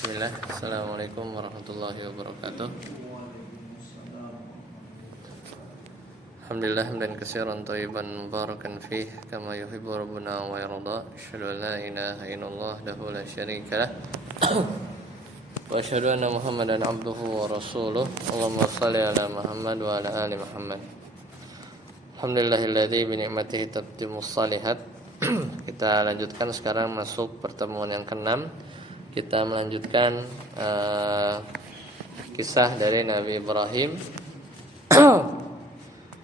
Bismillah. Assalamualaikum warahmatullahi wabarakatuh. Alhamdulillah hamdan katsiran thayyiban mubarakan fih kama yuhibbu rabbuna wa yarda. Asyhadu an la ilaha illallah wahdahu la syarika lah. Wa asyhadu anna Muhammadan abduhu wa rasuluh. Allahumma shalli ala Muhammad wa ala ali Muhammad. Alhamdulillahilladzi bi ni'matihi tatimmus shalihat. Kita lanjutkan sekarang masuk pertemuan yang ke-6. Kita melanjutkan kisah dari Nabi Ibrahim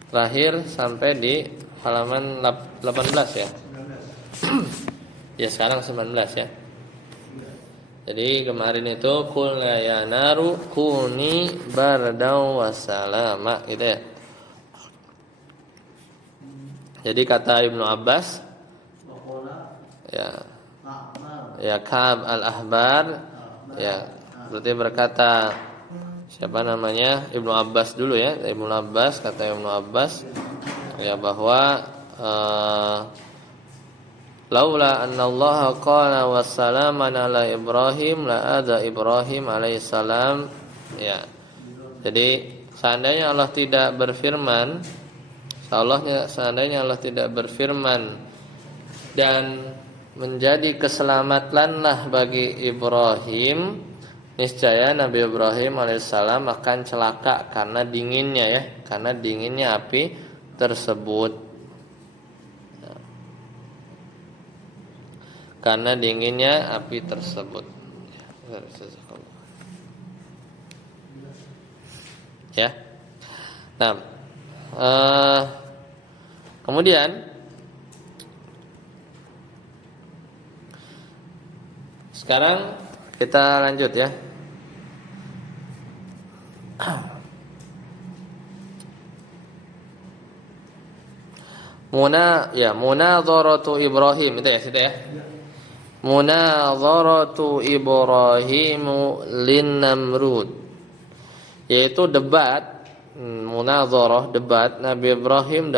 terakhir sampai di halaman 18 ya. Ya sekarang 19 ya. Jadi kemarin itu qulna ya naru kuni bardan wa salama gitu ya. Jadi kata Ibnu Abbas ya Ka'ab al-Ahbar ya berarti berkata siapa namanya Ibnu Abbas dulu ya. Ibnu Abbas kata Ibnu Abbas ya bahwa laula anna Allah qala wassalaman ala Ibrahim la ada Ibrahim alaihissalam ya. Jadi seandainya Allah tidak berfirman seandainya Allah tidak berfirman dan menjadi keselamatanlah bagi Ibrahim, niscaya Nabi Ibrahim alaihissalam akan celaka karena dinginnya ya, karena dinginnya api tersebut. Karena dinginnya api tersebut. Ya. Nah, kemudian sekarang kita lanjut ya. Munadharatu Ibrahim itu ya situ ya. Munadharatu Ibrahim lin Namrud. Yaitu debat, munadharah debat Nabi Ibrahim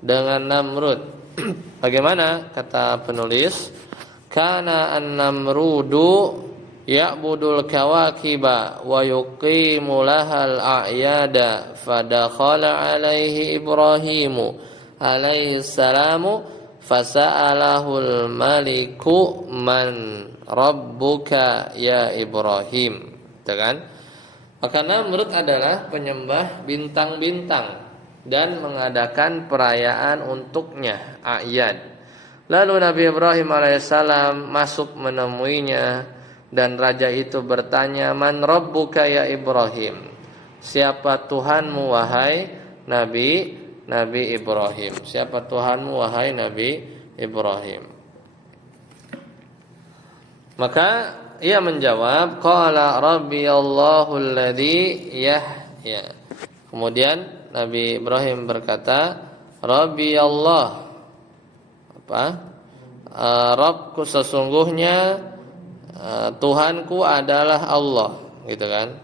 dengan Namrud. Bagaimana kata penulis? Kana an-Namrudu ya'budul kawakiba wa yuqimu lahal a'yada fadakhala alaihi Ibrahimu alaihi salamu fasa'alahul maliku man rabbuka ya Ibrahim. Itu kan? Maka Namrud adalah penyembah bintang-bintang dan mengadakan perayaan untuknya a'yad. Lalu Nabi Ibrahim alaihissalam masuk menemuinya dan raja itu bertanya, "Man rabbuka ya Ibrahim?" Siapa Tuhanmu wahai Nabi Ibrahim? Siapa Tuhanmu wahai Nabi Ibrahim? Maka ia menjawab, "Qala rabbi Allahu alladhi yahya." Kemudian Nabi Ibrahim berkata, "Rabbi Allah." Rabbku sesungguhnya Tuhanku adalah Allah, gitu kan?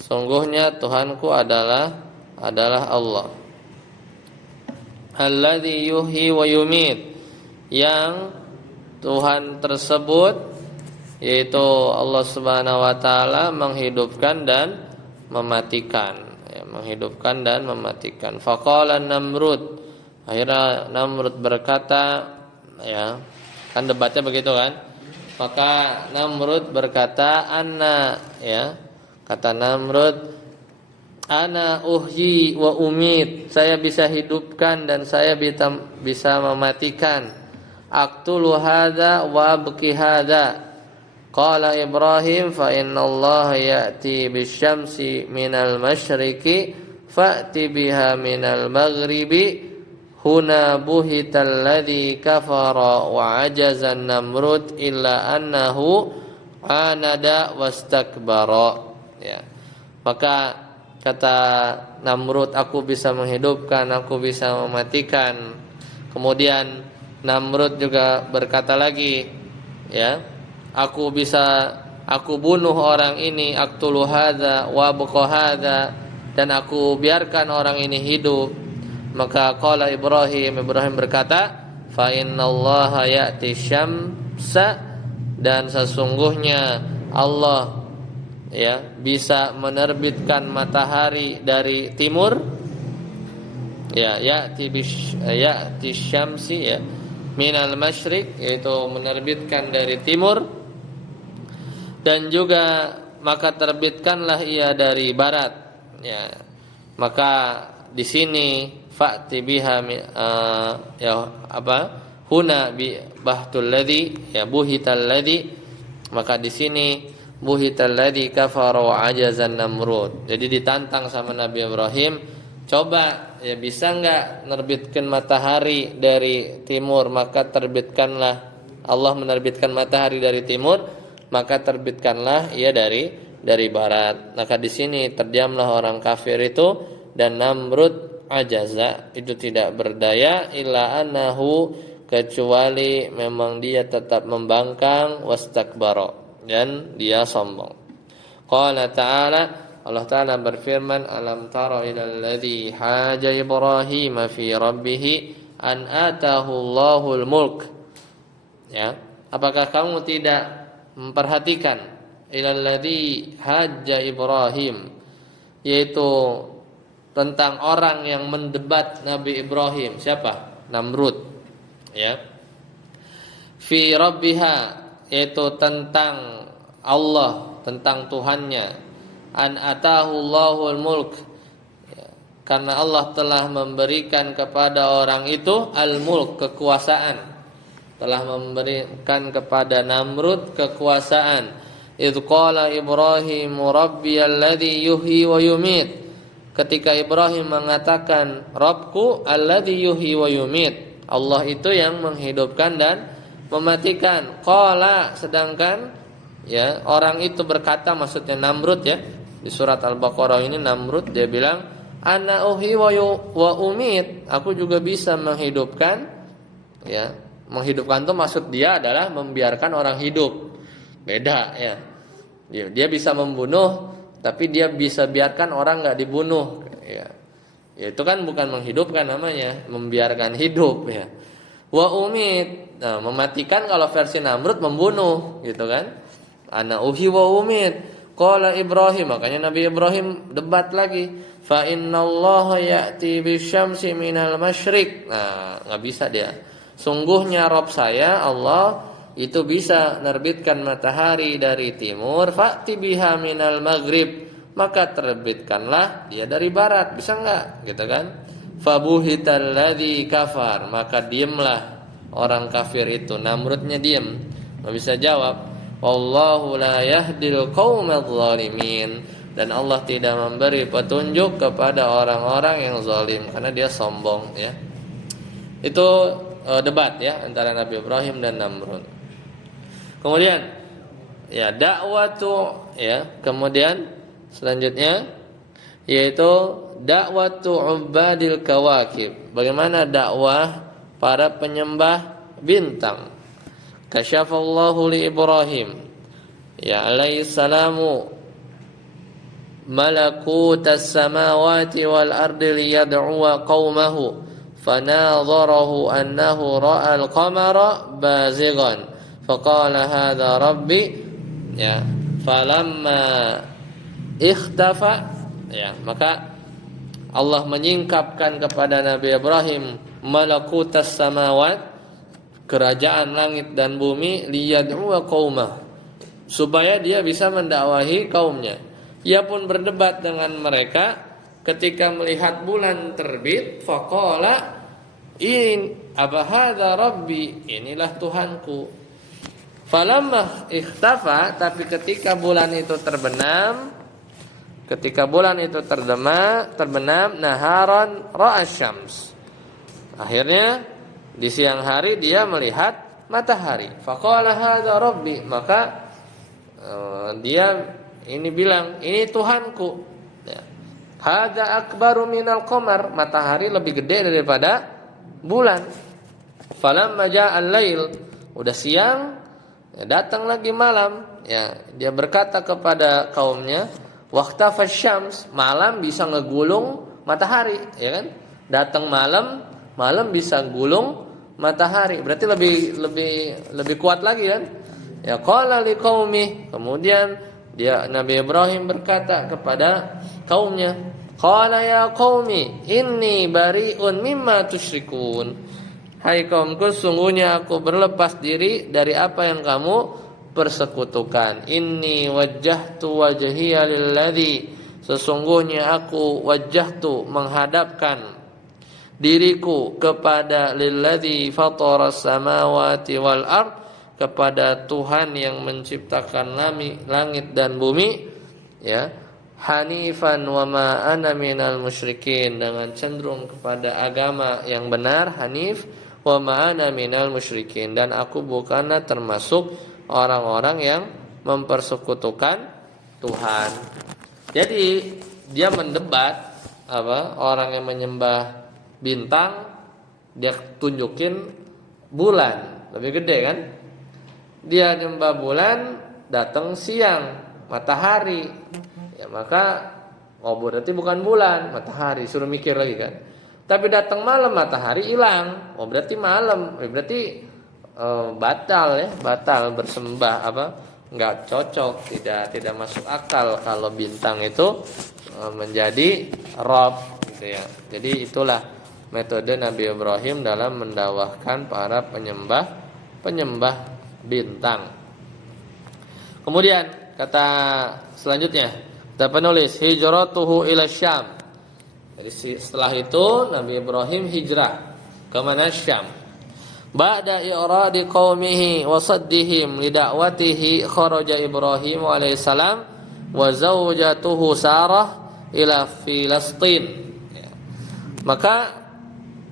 Sungguhnya Tuhanku adalah Allah. Alladzi yuhyi wa yumit, yang Tuhan tersebut yaitu Allah Subhanahu wa taala menghidupkan dan mematikan, ya, menghidupkan dan mematikan. Faqala Namrud, akhirnya Namrud berkata, ya, kan debatnya begitu kan? Maka Namrud berkata, "Anna," ya, kata Namrud, "Ana uhyi wa umit." Saya bisa hidupkan dan saya bisa mematikan. Aqtulu hadza wa abqi hadza. Qala Ibrahim, "Fa innallaha ya'ti bisyamsi minal masyriqi fa'ti biha minal maghribi." Huna buhital ladzi kafara wa ajaza Namrud illa annahu anada wastakbara. Ya. Maka kata Namrud, "Aku bisa menghidupkan, aku bisa mematikan." Kemudian Namrud juga berkata lagi, ya, aku bunuh orang ini, aqtulu hadza wa abqa hadza, dan aku biarkan orang ini hidup. Maka qala Ibrahim berkata, fa innallaha ya'ti syamsa dan sesungguhnya Allah ya bisa menerbitkan matahari dari timur, ya ya'ti syamsi ya minal masyriq, yaitu menerbitkan dari timur, dan juga maka terbitkanlah ia dari barat, ya. Maka di sini fa'ti biha ya apa huna bi bahtul ladzi ya buhital ladzi, maka di sini buhital ladzi kafara wa ajazan Namrud. Jadi ditantang sama Nabi Ibrahim, coba ya bisa enggak nerbitkan matahari dari timur, maka terbitkanlah, Allah menerbitkan matahari dari timur, maka terbitkanlah ia dari barat. Maka di sini terdiamlah orang kafir itu, dan Namrud ajaza, itu tidak berdaya, illa annahu, kecuali memang dia tetap membangkang, wastakbara, dan dia sombong. Qala ta'ala, Allah Ta'ala berfirman, alam tara ilal ladzi haja Ibrahim fi rabbih an atahu Allahul mulk. Ya, apakah kamu tidak memperhatikan ilal ladzi haja Ibrahim, yaitu tentang orang yang mendebat Nabi Ibrahim, siapa? Namrud, ya. Fi rabbiha, yaitu tentang Allah, tentang Tuhannya. An atahu Allahul mulk, ya, karena Allah telah memberikan kepada orang itu al-mulk, kekuasaan. Telah memberikan kepada Namrud kekuasaan. Idz qala Ibrahim rabbiyalladzi yuhyi wa yumit, ketika Ibrahim mengatakan Rabbku alladzi yuhyi wa yumit, Allah itu yang menghidupkan dan mematikan. Qala, sedangkan ya orang itu berkata, maksudnya Namrud ya, di surat Al-Baqarah ini Namrud dia bilang ana uhyi wa umit, aku juga bisa menghidupkan, ya. Menghidupkan itu maksud dia adalah membiarkan orang hidup. Beda ya. Dia bisa membunuh, tapi dia bisa biarkan orang enggak dibunuh, ya. Itu kan bukan menghidupkan namanya, membiarkan hidup ya. Wa umit, nah, mematikan kalau versi Namrud membunuh gitu kan. Ana uhyi wa umit. Qala Ibrahim, makanya Nabi Ibrahim debat lagi. Fa innallaha ya'ti bisyamsi minal masyriq. Nah, enggak bisa dia. Sungguhnya Rabb saya Allah itu bisa nerbitkan matahari dari timur, fa'ti biha minal maghrib, maka terbitkanlah dia dari barat. Bisa enggak? Gitu kan? Fabuhital ladzi kafar, maka diamlah orang kafir itu. Namrudnya diam, enggak bisa jawab. Wallahu la yahdil qaumadz zalimin, dan Allah tidak memberi petunjuk kepada orang-orang yang zalim, karena dia sombong ya. Itu debat ya antara Nabi Ibrahim dan Namrud. Kemudian ya dakwatu, ya, kemudian selanjutnya yaitu dakwatu ubadil kawakib. Bagaimana dakwah para penyembah bintang. Kasyafallahu li Ibrahim ya alaihi salamu malakutas samawati wal ardi liyad'uwa qaumahu fanadharahu annahu ra'al qamara bazighan faqala hadza rabbi, ya, falamma ikhtafa, ya, maka Allah menyingkapkan kepada Nabi Ibrahim malakutas samawat, kerajaan langit dan bumi, liyad'uwa qaumah, supaya dia bisa mendakwahi kaumnya. Ia pun berdebat dengan mereka ketika melihat bulan terbit, faqala in abahadza rabbi, inilah Tuhanku. Falamma ikhtafa, tapi ketika bulan itu terbenam, naharan ra'asyams, akhirnya di siang hari dia melihat matahari. Faqala hadza rabbi, maka dia ini bilang, ini Tuhanku. Ya. Hadza akbaru minal qamar, matahari lebih gede daripada bulan. Falamma ja'al lail, udah siang, ya, datang lagi malam, ya, dia berkata kepada kaumnya, waqtafa syams, malam bisa ngegulung matahari, ya kan? Datang malam bisa gulung matahari, berarti lebih kuat lagi kan? Ya qala liqaumi, kemudian Nabi Ibrahim berkata kepada kaumnya, qala ya qaumi inni bari'un mimma tusyrikun. Hai kaumku, sungguhnya aku berlepas diri dari apa yang kamu persekutukan. Inni wajjahtu wajhiya lilladzi, sesungguhnya aku wajjahtu menghadapkan diriku kepada lilladzi fataras samawati wal ard, kepada Tuhan yang menciptakan langit dan bumi, ya, hanifan wa ma ana minal musyrikin, dengan cenderung kepada agama yang benar, hanif, wa ma ana minal musyrikin, dan aku bukanlah termasuk orang-orang yang mempersekutukan Tuhan. Jadi dia mendebat orang yang menyembah bintang, dia tunjukin bulan lebih gede kan. Dia nyembah bulan, datang siang matahari, ya maka berarti bukan bulan, matahari. Suruh mikir lagi kan. Tapi datang malam matahari hilang, berarti malam, berarti batal bersembah, nggak cocok, tidak masuk akal kalau bintang itu menjadi Rob, gitu ya. Jadi itulah metode Nabi Ibrahim dalam mendakwahkan para penyembah bintang. Kemudian kata selanjutnya, kata penulis, hijratuhu ila Syam. Jadi setelah itu Nabi Ibrahim hijrah ke mana? Syam. Ba'da i'radi qaumihi wa saddihim li da'watihi kharaja Ibrahim alaihissalam wa zawjatuhu Sarah ila Filastin. Ya. Maka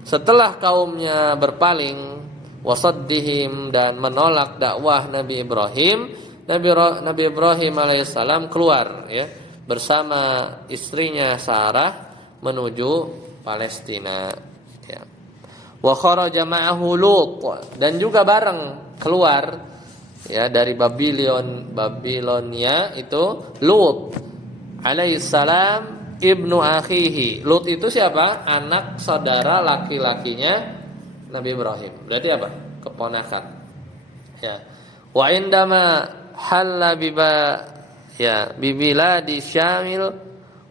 setelah kaumnya berpaling, wasaddihim, dan menolak dakwah Nabi Ibrahim, Nabi Ibrahim alaihissalam keluar, ya, bersama istrinya Sarah menuju Palestina, ya. Wa kharaja ma'ahu Lut, dan juga bareng keluar, ya, dari Babilonia itu Lut alaihissalam ibnu akhihi. Lut itu siapa? Anak saudara laki-lakinya Nabi Ibrahim. Berarti apa? Keponakan. Ya. Wa indama halla bibiladi Syamil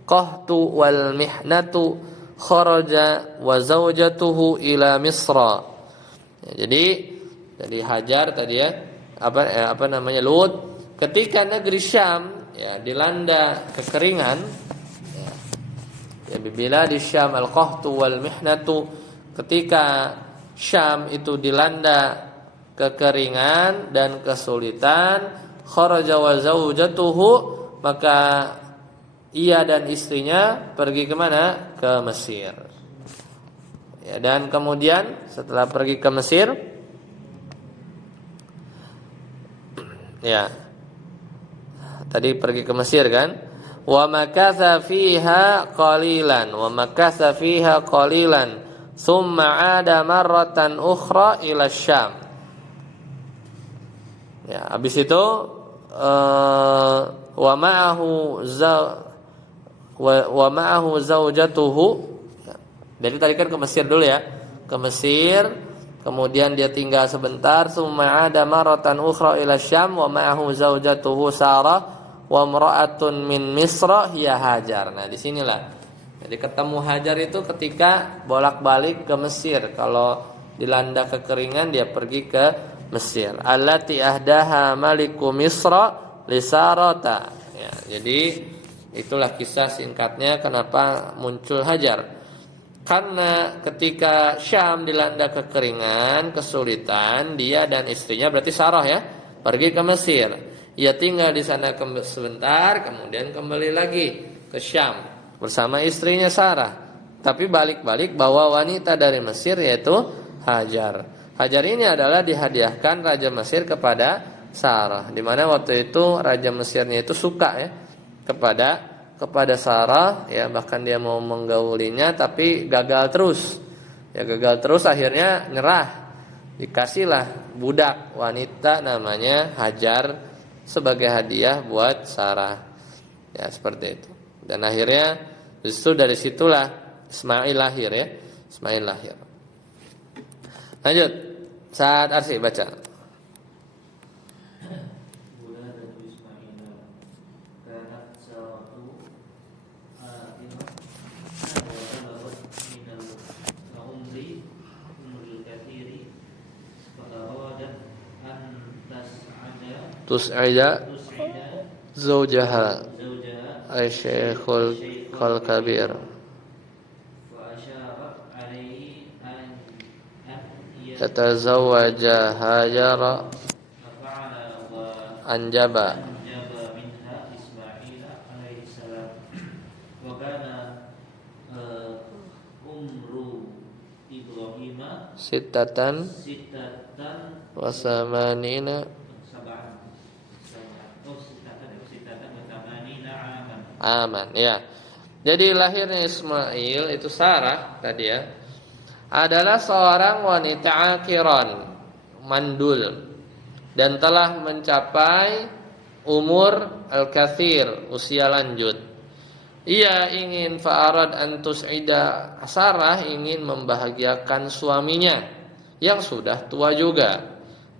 qahtu wal mihnatu kharaja wa zawjatuhu ila Misra. Ya, jadi Hajar tadi ya, Lut ketika negeri Syam, ya, dilanda kekeringan, ya, bibiladi Syam al-qahtu wal mihnatu, ketika Syam itu dilanda kekeringan dan kesulitan, kharaja wa zaujatuhu, maka ia dan istrinya pergi kemana? Ke Mesir. Ya, dan kemudian setelah pergi ke Mesir, ya, tadi pergi ke Mesir kan? Wa makatha fiha qalilan thumma ada marratan ukhra ila Syam. Ya, habis itu wa ma'ahu zaujatuhu. Jadi tadi kan ke Mesir dulu ya. Ke Mesir, kemudian dia tinggal sebentar, thumma ada marratan ukhra ila Syam wa ma'ahu zaujatuhu Sarah wa imra'atun min Misra hiya Hajar. Nah, disinilah. Jadi ketemu Hajar itu ketika bolak-balik ke Mesir. Kalau dilanda kekeringan dia pergi ke Mesir. Allati ahdaha maliku Misra li Sarata. Ya, jadi itulah kisah singkatnya kenapa muncul Hajar. Karena ketika Syam dilanda kekeringan, kesulitan, dia dan istrinya, berarti Sarah ya, pergi ke Mesir. Ia tinggal di sana sebentar, kemudian kembali lagi ke Syam bersama istrinya Sarah. Tapi balik-balik bawa wanita dari Mesir, yaitu Hajar. Hajar ini adalah dihadiahkan Raja Mesir kepada Sarah, di mana waktu itu Raja Mesirnya itu suka ya kepada Sarah, ya, bahkan dia mau menggaulinya tapi gagal terus. Ya, gagal terus, akhirnya nyerah. Dikasihlah budak wanita namanya Hajar sebagai hadiah buat Sarah. Ya, seperti itu. Dan akhirnya justru dari situlah Ismail lahir ya. Ismail lahir. Lanjut. Saat Arsi baca. tus'ida zawjaha ay syekhul kabir. Tatazawwaja Hajara anjaba sittatan wasamanina aman ya. Jadi lahirnya Ismail itu Sarah tadi ya adalah seorang wanita akiron mandul dan telah mencapai umur al-kathir, usia lanjut. Ia ingin fa'arad an tus'ida, Sarah ingin membahagiakan suaminya yang sudah tua juga.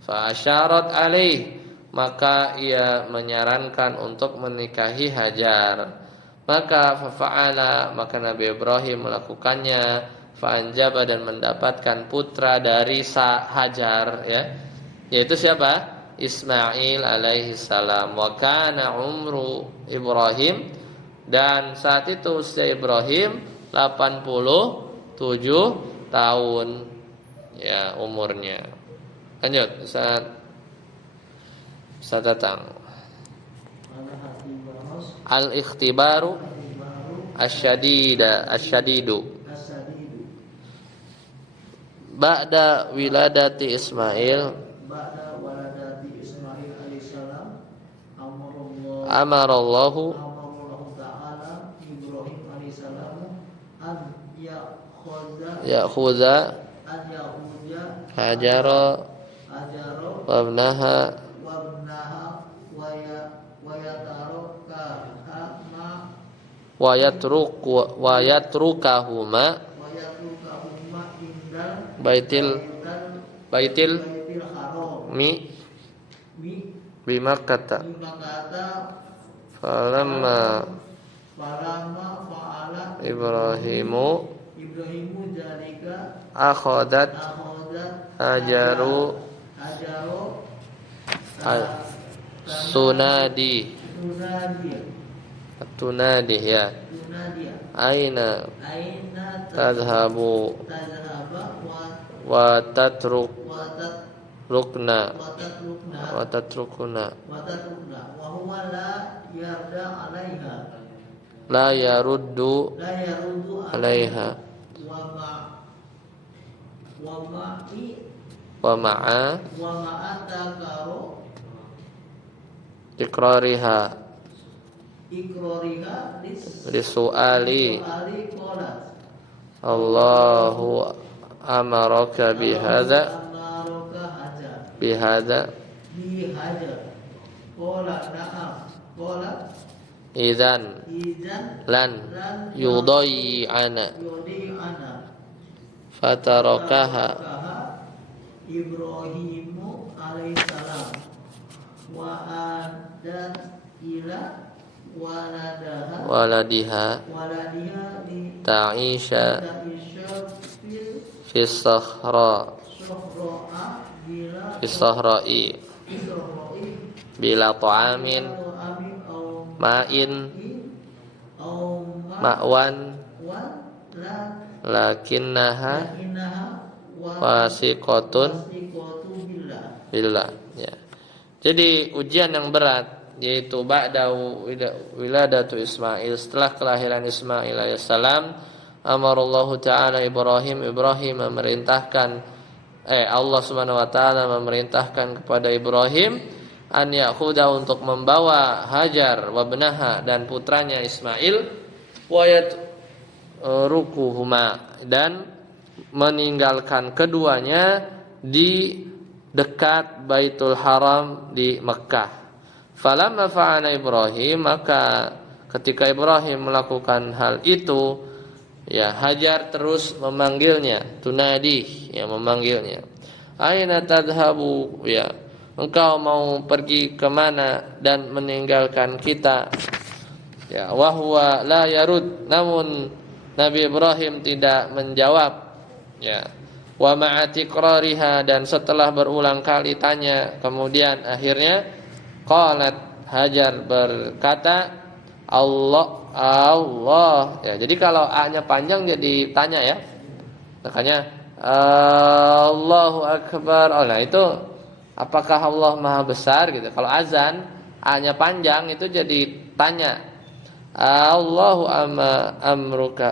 Fa'asyarat alaih, maka ia menyarankan untuk menikahi Hajar. Maka fa'ala, maka Nabi Ibrahim melakukannya. Fa'anjaba, dan mendapatkan putra dari Hajar ya. Yaitu siapa? Ismail alaihi salam. Wa kana umru Ibrahim, dan saat itu usia Ibrahim 87 tahun ya umurnya. Lanjut Ustaz datang. Al-ikhtibaru asyadidu ba'da wiladati Ismail amarallahu ya'khudha Hajara wabnaha wa yatrukahuma baitil bima kata falamma Ibrahimu akhadat Hajaru tunadi ya aina tadhhabu wa tatrukna la yaruddu alaiha wa ma'a ikrariha lisu'ali Allahu amaraka bihadza idzan lan yudayyi'ana fatarakaha Ibrahimu alaihissalam wa adat ila waladiha ta'isha fi sahra'i bila ta'amin ma'in ma'wan lakinnaha wasiqatun billah ya. Jadi ujian yang berat yaitu ba'da wiladatu Ismail, setelah kelahiran Ismail alaihissalam, amarallahu ta'ala Ibrahim memerintahkan Allah Subhanahu wa taala memerintahkan kepada Ibrahim an ya'khudha, untuk membawa Hajar wa benaha, dan putranya Ismail, wa yatrukuhuma, dan meninggalkan keduanya di dekat Baitul Haram di Mekkah. Falamma fa'ala Ibrahim, maka ketika Ibrahim melakukan hal itu, ya Hajar terus memanggilnya, tunadi, ya memanggilnya. Aina tadhabu, ya engkau mau pergi kemana dan meninggalkan kita? Ya, wahwa la yarud, namun Nabi Ibrahim tidak menjawab. Ya, wa ma'atiqrariha, dan setelah berulang kali tanya, kemudian akhirnya Qalat, Hajar berkata, Allah. Ya, jadi kalau A-nya panjang jadi tanya ya. Makanya Allahu Akbar. Oh, nah itu apakah Allah Maha Besar gitu. Kalau azan A-nya panjang itu jadi tanya. Allahu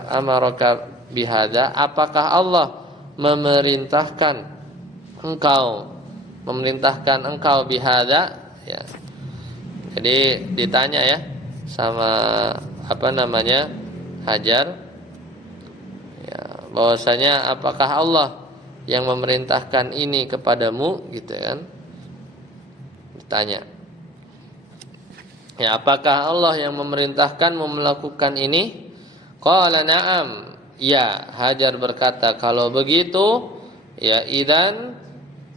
amaraka bihada. Apakah Allah memerintahkan engkau bihada? Ya. Jadi ditanya ya sama Hajar, ya, bahwasanya apakah Allah yang memerintahkan ini kepadamu, gitu kan? Ditanya. Ya, apakah Allah yang memerintahkanmu melakukan ini? Qala na'am. Ya, Hajar berkata, kalau begitu, ya idzan,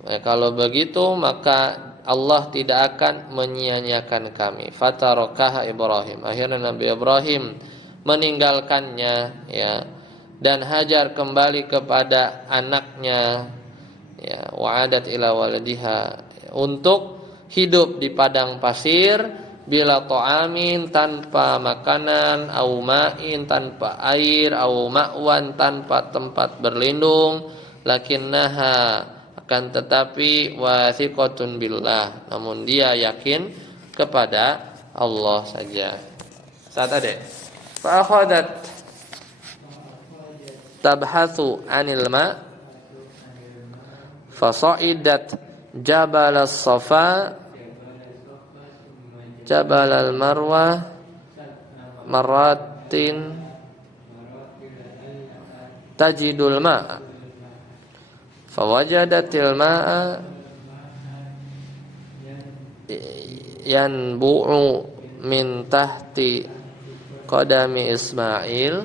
ya, kalau begitu maka Allah tidak akan menyia-nyiakan kami. Fatarakaha Ibrahim. Akhirnya Nabi Ibrahim meninggalkannya, ya. Dan Hajar kembali kepada anaknya, ya, wa'adat ila waladiha, untuk hidup di padang pasir bila ta'amin, tanpa makanan, au ma'in, tanpa air, au ma'wan, tanpa tempat berlindung, lakinnaha, akan tetapi wathiqatun billah, namun dia yakin kepada Allah saja. Saat ada fa akhadat tabhathu anil ma fa sa'idat jabal as-safa jabal al-marwa maratin tajidul ma', fawajadatil ma'a yanbu'u min tahti qadami Ismail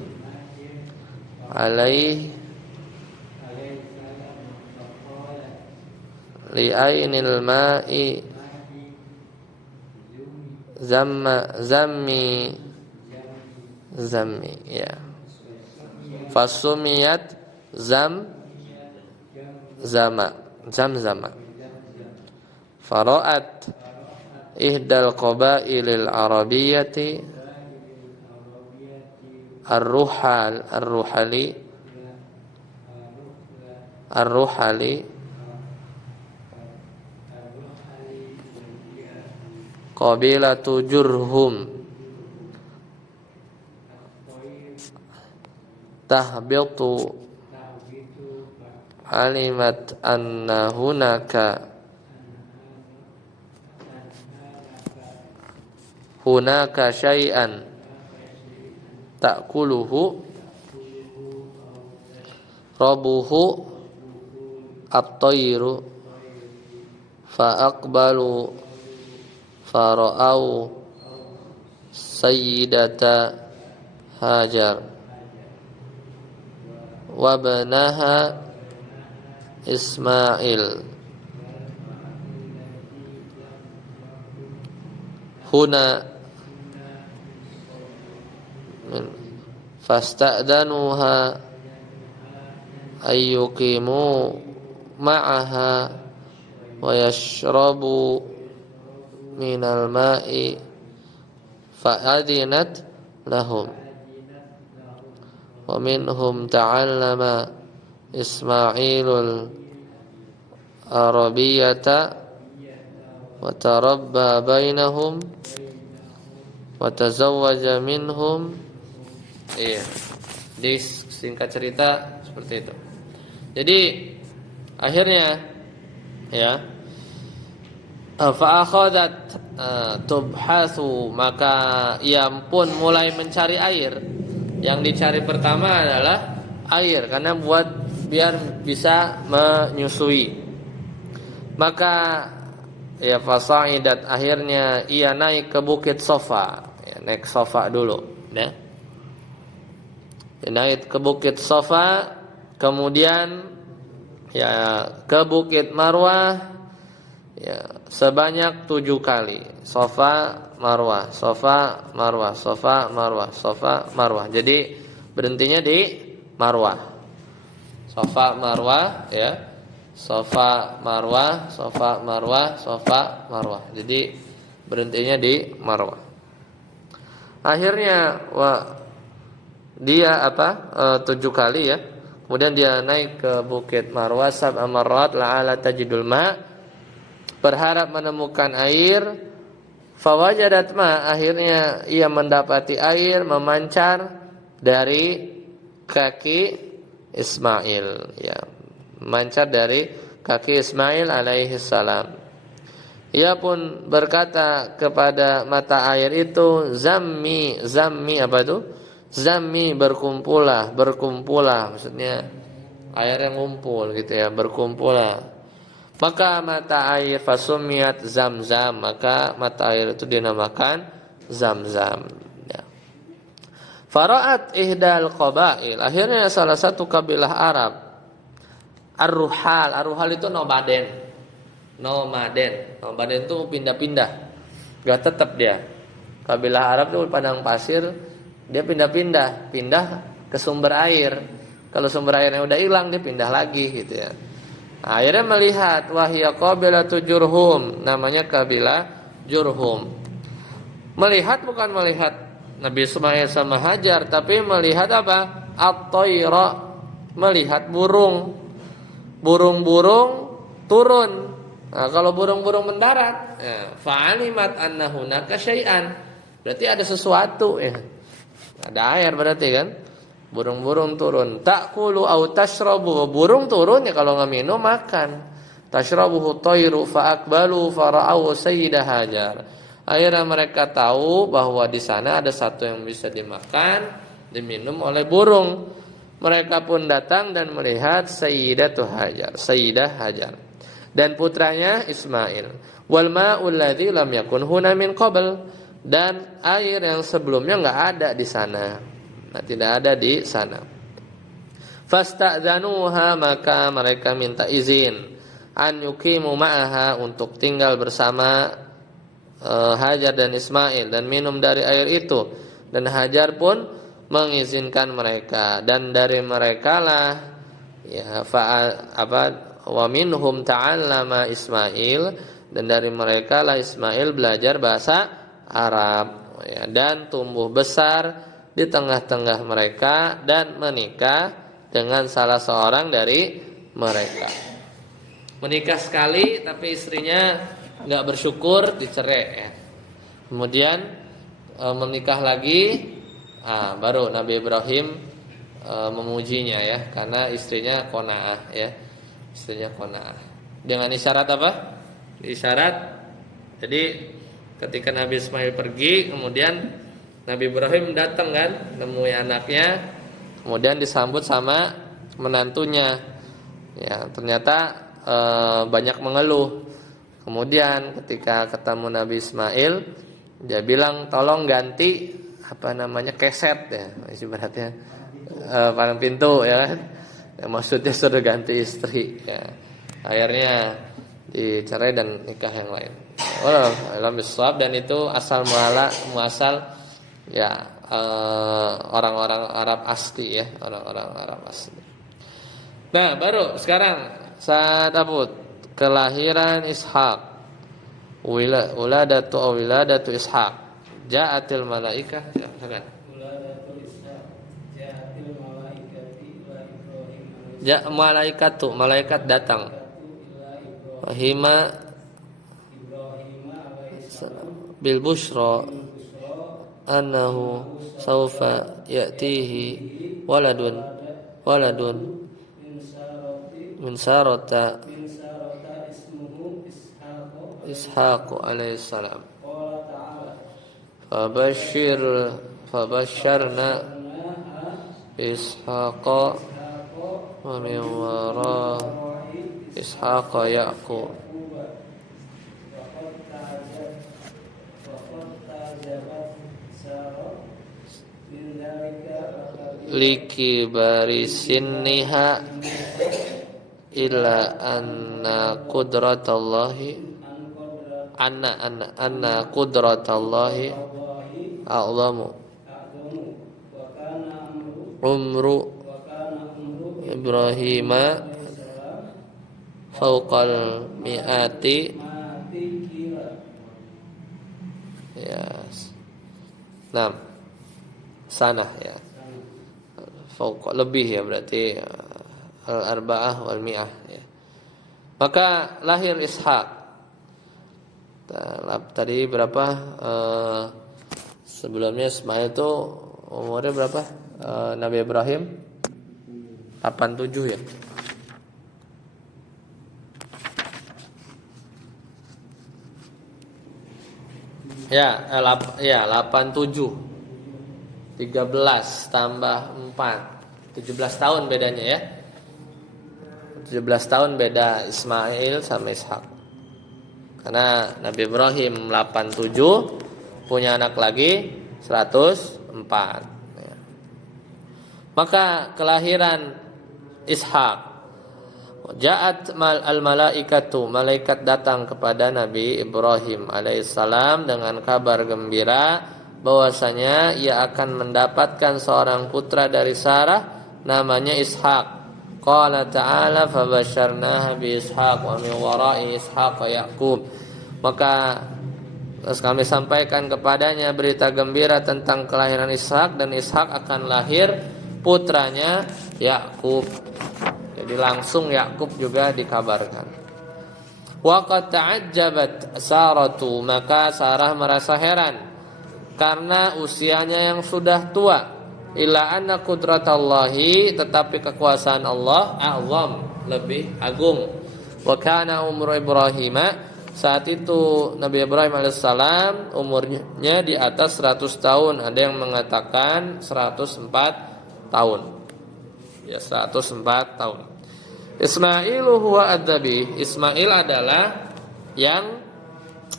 alaihi li'ainil ma'i zammi ya, fasumiyat zama fara'at ihdal qabailil arabiyyati ar-ruhali qabilatu Jurhum tahbitu, alimat anna hunaka syai'an ta'kuluhu rabuhu at-tayru fa'aqbalu fara'au sayyidata Hajar wabnaha Ismail huna fasta'danuha ayyuqimu ma'aha wa yashrabu minal ma'i fa'adinat lahum wa minhum ta'allama Ismailul Arabiyyata wa tarabba bainahum wa tazawwaja minhum. Iya. Di singkat cerita seperti itu. Jadi akhirnya ya fa akhadat tubhasu, maka ia pun mulai mencari air. Yang dicari pertama adalah air, karena biar bisa menyusui. Maka ya fasaidat, akhirnya ia naik ke bukit Safa, ya, naik Safa dulu, ya. Naik ke bukit Safa, kemudian ya ke bukit Marwah, ya sebanyak 7 kali. Safa Marwah, Safa Marwah, Safa Marwah, Safa Marwah. Jadi berhentinya di Marwah. Safa Marwah, ya. Safa Marwah, Safa Marwah, Safa Marwah. Jadi berhentinya di Marwah. Akhirnya dia 7 kali ya. Kemudian dia naik ke bukit Marwah sab'a marrat la'ala tajidul ma, berharap menemukan air. Fawajadat ma, akhirnya ia mendapati air memancar dari kaki Ismail ya, memancar dari kaki Ismail alaihi salam. Ia pun berkata kepada mata air itu, zammi, apa itu? Zammi, berkumpullah, maksudnya air yang ngumpul gitu ya, berkumpullah. Maka mata air fasumiyat Zamzam, maka mata air itu dinamakan Zamzam ya. Fara'at ihdal qabail, akhirnya salah satu kabilah Arab, Ar-Ruhal itu nomaden itu pindah-pindah, gak tetap dia. Kabilah Arab itu padang pasir, dia pindah ke sumber air. Kalau sumber airnya udah hilang, dia pindah lagi gitu ya. Akhirnya melihat wahya qabilatu Jurhum, namanya kabilah Jurhum. Bukan melihat Nabi Ismail sama Hajar, tapi melihat apa? At-tayra, melihat burung-burung turun. Nah, kalau burung-burung mendarat, fa'alimat anna hunaka syai'an, berarti ada sesuatu ya. Ada air berarti kan. Burung-burung turun. Ta'kulu au tashrabu, burung turun ya, kalau enggak minum makan. Tashrabuhu tayru fa'akbalu fara'au sayyidah Hajar. Akhirnya mereka tahu bahwa di sana ada satu yang bisa dimakan, diminum oleh burung. Mereka pun datang dan melihat Sayyidah Hajar dan putranya Ismail. Wal ma'ul ladzi lam yakun huna min qabl, dan air yang sebelumnya enggak ada di sana. Nah, tidak ada di sana. Fasta'dzanuha, maka mereka minta izin an yuqimu ma'aha, untuk tinggal bersama Hajar dan Ismail dan minum dari air itu. Dan Hajar pun mengizinkan mereka, dan dari mereka lah ya wa minhum ta'allama Ismail, dan dari mereka lah Ismail belajar bahasa Arab ya, dan tumbuh besar di tengah-tengah mereka dan menikah dengan salah seorang dari mereka. Menikah sekali tapi istrinya enggak bersyukur, dicerai ya. Kemudian menikah lagi, baru Nabi Ibrahim memujinya ya, karena istrinya qanaah ya. Istrinya qanaah. Dengan isyarat apa? Isyarat. Jadi ketika Nabi Ismail pergi, kemudian Nabi Ibrahim datang kan, nemui anaknya, kemudian disambut sama menantunya. Ya, ternyata banyak mengeluh. Kemudian ketika ketemu Nabi Ismail, dia bilang tolong ganti keset ya, ibaratnya palang pintu ya kan. Ya, maksudnya sudah ganti istri ya. Akhirnya dicerai dan nikah yang lain. Alam bisawab, dan itu asal muasal ya orang-orang Arab asli ya, orang-orang Arab asli. Nah, baru sekarang saat kelahiran Ishak, wiladatu Ishak, ja'atil malaikah, silakan. Uladatul Ishaq, ja'atil malaikati ila Ibrahim. Malaikat datang. Wahima bil busyra annahu sawfa ya'tihi waladun min sarata Ishaq alaihi salam. Fabashsharna Ishaq wa min wara Ishaq Ya'qub. Liki barisinniha illa anna qudratallahi a'lamu umru Ibrahima fauqal mi'ati Ya. Nah, sanah ya. Fauq lebih ya berarti al-arba'ah wal mi'ah ya. Maka lahir Ishak. Tadi berapa? Sebelumnya Ismail itu umurnya berapa? Nabi Ibrahim 87 ya. Ya, 87. 13 tambah 4. 17 tahun bedanya ya. 17 tahun beda Ismail sama Ishak. Karena Nabi Ibrahim 87, punya anak lagi 104 ya. Maka kelahiran Ishak, Ja'at al-malaikatu, malaikat datang kepada Nabi Ibrahim alaihissalam dengan kabar gembira bahwasanya ia akan mendapatkan seorang putra dari Sarah namanya Ishak. Qala ta'ala fabasyarnaha bi Ishaq wa min wara'i Ishaq Yaqub. Maka kami sampaikan kepadanya berita gembira tentang kelahiran Ishak, dan Ishak akan lahir putranya Yaqub. Jadi langsung Yaqub juga dikabarkan. Wa qad ta'ajjabat Saratu, maka Sarah merasa heran karena usianya yang sudah tua. Illa anna qudratallahi, tetapi kekuasaan Allah a'zam, lebih agung. Wa kana umru Ibrahim, saat itu Nabi Ibrahim alaihissalam umurnya di atas 100 tahun. Ada yang mengatakan 104 tahun. Ya, 104 tahun. Ismailu huwa adzabih. Ismail adalah yang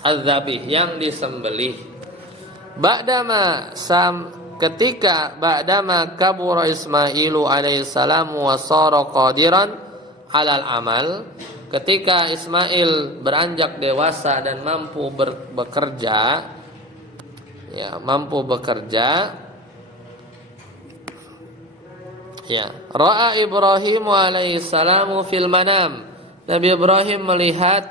adzabih, yang disembelih. Ketika ba'dama kabura Ismailu alaihissalam wa sara qadiran alal amal, ketika Ismail beranjak dewasa dan mampu bekerja, ra'a Ibrahim alaihissalam fil manam, Nabi Ibrahim melihat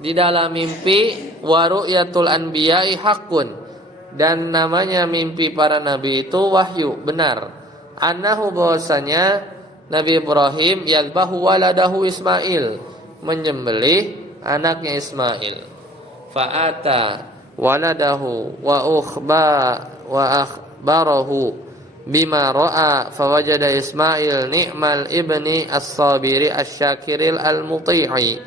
di dalam mimpi, wa ru'yatul anbiya'i haqqun, dan namanya mimpi para nabi itu wahyu, benar. Annahu, bahwasanya Nabi Ibrahim yadbahu waladahu Ismail, menyembelih anaknya Ismail. Fa'ata waladahu wa akhbarahu bima ra'a fawajada Ismail ni'mal ibni as-sabiri asy-syakiril al-muti'i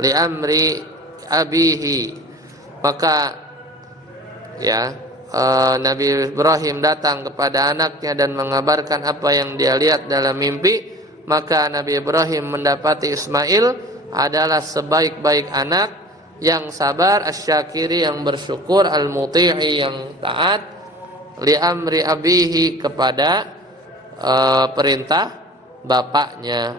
li amri abihi. Maka Nabi Ibrahim datang kepada anaknya dan mengabarkan apa yang dia lihat dalam mimpi. Maka Nabi Ibrahim mendapati Ismail adalah sebaik-baik anak, yang sabar, asyakiri, yang bersyukur, al-muti'i, yang taat, li amri abihi, kepada perintah bapaknya,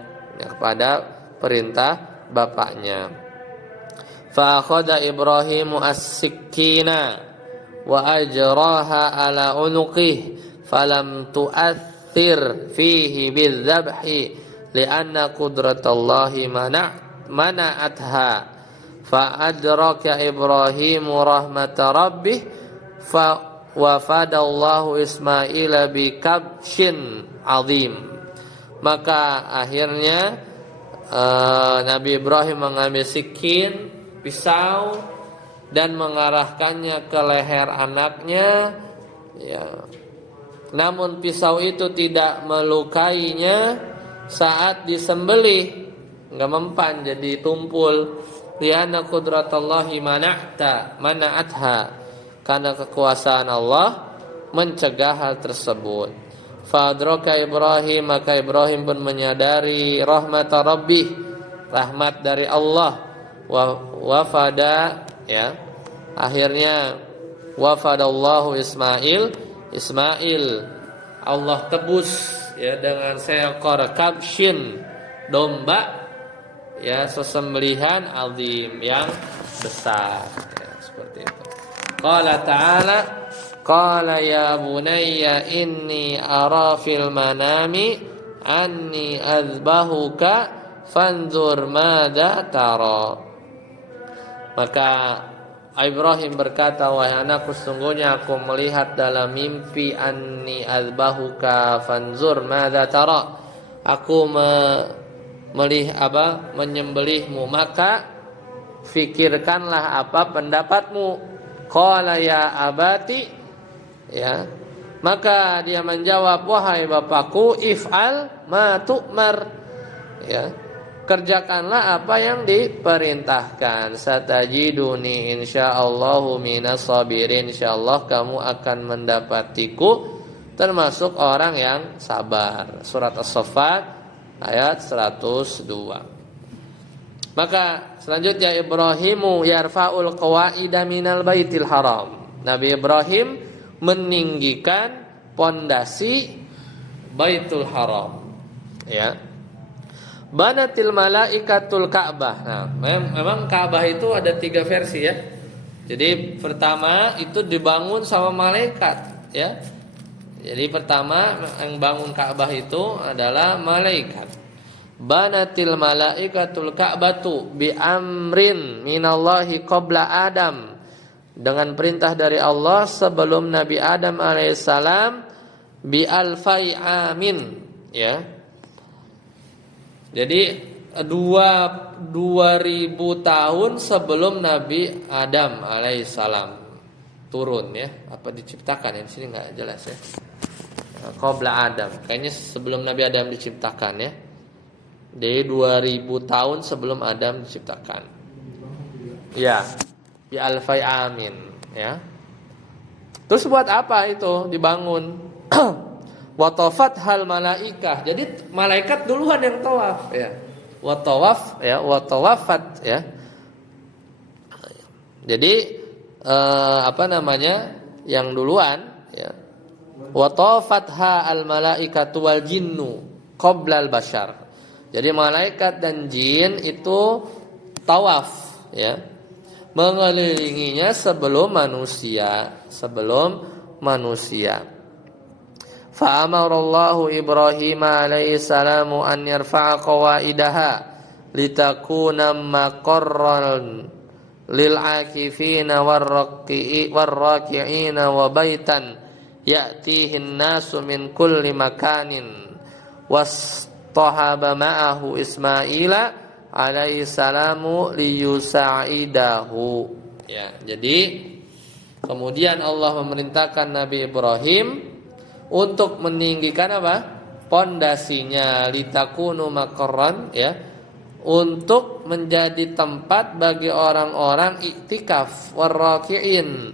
Fa akhadha Ibrahimu as-sikkina wa ajraha ala unuqih falam tu'athir fihi bidzabhi lianna qudratallahi mana'atha fa adraka Ibrahimu rahmata rabbih fa wafadallahu Ismaila bi kabshin azim. Maka akhirnya Nabi Ibrahim mengambil sikin, pisau, dan mengarahkannya ke leher anaknya. Namun pisau itu tidak melukainya saat disembelih, enggak mempan, jadi tumpul. Lianna qudratallahi mana'atha, karena kekuasaan Allah mencegah hal tersebut. Fadraka Ibrahim, maka Ibrahim pun menyadari rahmat rabbih, rahmat dari Allah. Wafada, akhirnya wafadallahu Ismail, Allah tebus dengan seekor kabshin, domba, sesembelihan azim, yang besar, seperti itu. Qala ta'ala, qala ya bunayya inni ara fil manami anni azbahuka fanzur madza tara. Maka Ibrahim berkata, wahai anakku, sesungguhnya aku melihat dalam mimpi anni azbahuka fanzur madza tara. Aku menyembelihmu, maka fikirkanlah apa pendapatmu. Qala ya abati, ya. Maka dia menjawab, wahai bapakku, if'al ma tu'mar, ya. Kerjakanlah apa yang diperintahkan. Satajiduni insyaallahu minas sabirin. Insyaallah kamu akan mendapatiku termasuk orang yang sabar. Surat As-Saffat ayat 102. Maka selanjutnya, Ibrahimu yarfa'ul qawaida minal baitil haram. Nabi Ibrahim meninggikan pondasi Baitul Haram, ya. Banatil malaikatul Ka'bah. Nah, memang Ka'bah itu ada 3 versi, ya. Jadi pertama itu dibangun sama malaikat, ya. Jadi pertama yang bangun Ka'bah itu adalah malaikat. Banatil malaikatul Ka'batu bi amrin minallahi qabla Adam. Dengan perintah dari Allah sebelum Nabi Adam alaihissalam, bi alfai amin, ya. Jadi 2000 tahun sebelum Nabi Adam alaihissalam turun, ya. Apa diciptakan, ya? Di sini nggak jelas, ya. Qabla Adam, kayaknya sebelum Nabi Adam diciptakan, ya. Dari 2000 tahun sebelum Adam diciptakan. Ya, bi alfai amin, ya. Terus buat apa itu dibangun? Watafat hal malaikah. Jadi malaikat duluan yang tawaf, ya. Watawaf, ya, watawafat, ya. Jadi yang duluan, ya. Watafat ha al malaikatu wal jinnu qabla al bashar. Jadi malaikat dan jin itu tawaf, ya. Mengelilinginya sebelum manusia. Fa'amarallahu Ibrahim alaihi salamu an yarfa'a qawaidaha litakuna maqarran lil akifina warraki'ina wa baitan ya'tihi an-nasu min kulli makanin. Wastahaba ma'ahu Ismaila alaihi salamu liyusa'idahu. Ya, jadi kemudian Allah memerintahkan Nabi Ibrahim untuk meninggikan apa? Pondasinya, litakunu maqarran, ya, untuk menjadi tempat bagi orang-orang iktikaf, warraki'in,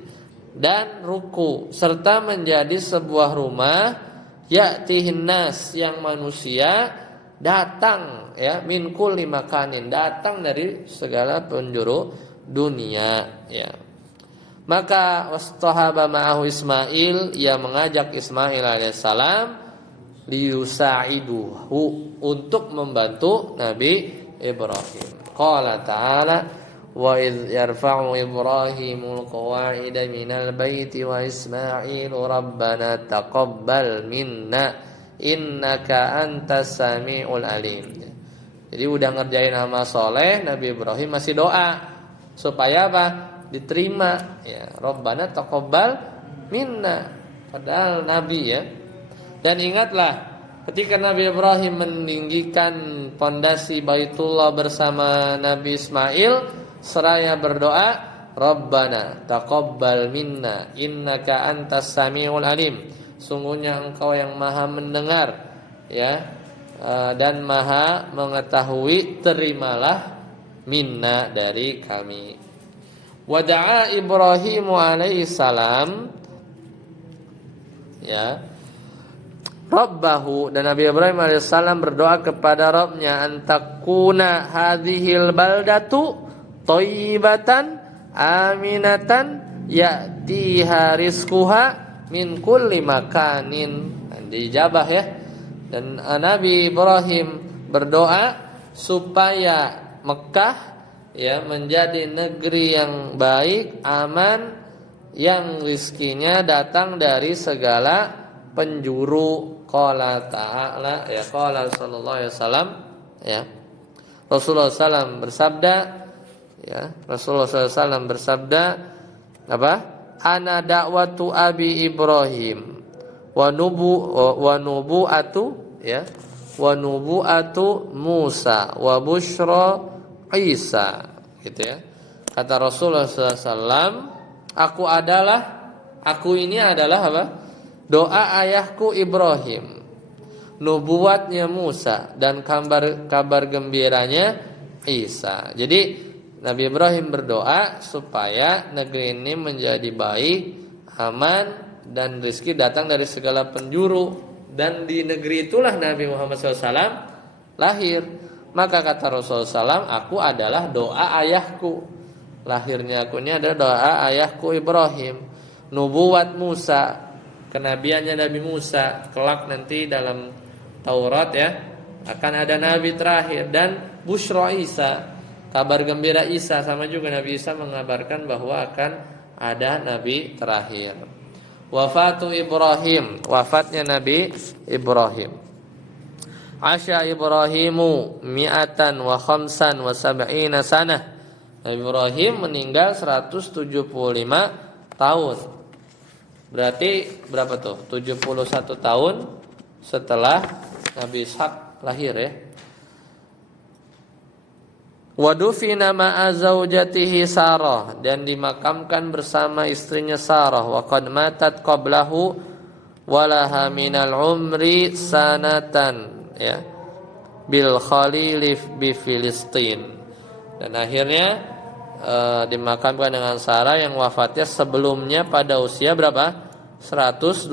dan ruku, serta menjadi sebuah rumah ya'tihin nas, yang manusia datang, ya, min kulli makanin, datang dari segala penjuru dunia, ya. Maka wastahaba ma'ahu Ismail, ia mengajak Ismail alaihissalam liyusa'iduhu, untuk membantu Nabi Ibrahim. Qala ta'ala wa idh yarfa'u Ibrahimul qawa'ida minal baiti wa Ismailu rabbana taqabbal minna innaka antas sami'ul alim. Jadi udah ngerjain amal soleh, Nabi Ibrahim masih doa supaya apa? Diterima, ya. Rabbana taqabbal minna, padahal Nabi, ya. Dan ingatlah ketika Nabi Ibrahim meninggikan pondasi Baitullah bersama Nabi Ismail, seraya berdoa, Rabbana taqabbal minna innaka antas samiul alim. Sungguhnya engkau yang maha mendengar, ya, dan maha mengetahui, terimalah minna, dari kami. Wada'a Ibrahim alaihi salam, ya, Rabbahu, dan Nabi Ibrahim alaihi salam berdoa kepada Rabbnya, antakuna hadhil baldatu thayyibatan aminatan ya'tiha rizquha min kulli makanin. Dijabah, ya. Dan Nabi Ibrahim berdoa supaya Mekah, ya, menjadi negeri yang baik, aman, yang rizkinya datang dari segala penjuru. Qala ta'ala, ya, qala sallallahu alaihi wasallam, ya, Rasulullah SAW bersabda, Ya, Rasulullah SAW bersabda apa? Ana da'watu abi Ibrahim wa nubu'atu ya, wa nubu'atu Musa wa busyra Isa, gitu ya. Kata Rasulullah SAW, aku ini adalah apa? Doa ayahku Ibrahim, nubuatnya Musa, dan kabar gembiranya Isa. Jadi Nabi Ibrahim berdoa supaya negeri ini menjadi baik, aman, dan rezeki datang dari segala penjuru. Dan di negeri itulah Nabi Muhammad SAW lahir. Maka kata Rasulullah SAW, aku adalah doa ayahku. Lahirnya aku ini adalah doa ayahku Ibrahim. Nubuat Musa, kenabiannya Nabi Musa. Kelak nanti dalam Taurat ya, akan ada Nabi terakhir. Dan busyra Isa, kabar gembira Isa, sama juga Nabi Isa mengabarkan bahwa akan ada Nabi terakhir. Wafatu Ibrahim, wafatnya Nabi Ibrahim. Asya Ibrahimu mi'atan wa khamsan wa sab'ina sanah. Nabi Ibrahim meninggal 175 tahun. Berarti berapa tuh? 71 tahun setelah Nabi Ishak lahir ya. Wadufina ma'a zaujatihi Sarah, dan dimakamkan bersama istrinya Sarah. Wa qad matat qablahu walaha minal umri sanatan ya, bil khalilif bi Filistin. Dan akhirnya dimakamkan dengan Sarah yang wafatnya sebelumnya pada usia berapa? 127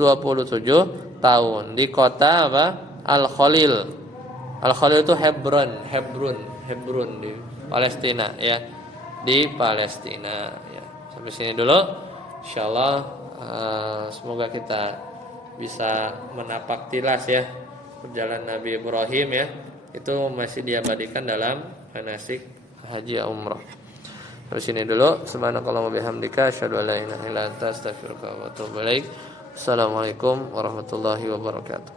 tahun di kota apa? Al-Khalil. Al-Khalil itu Hebron di Palestina ya, di Palestina ya. Sampai sini dulu insyaallah. Semoga kita bisa menapak tilas ya perjalanan Nabi Ibrahim ya, itu masih diabadikan dalam manasik haji umrah. Sampai sini dulu. Subhanakallahumma bihamdika asyhadu an la ilaha illa anta astaghfiruka wa atubu ilaik. Assalamualaikum warahmatullahi wabarakatuh.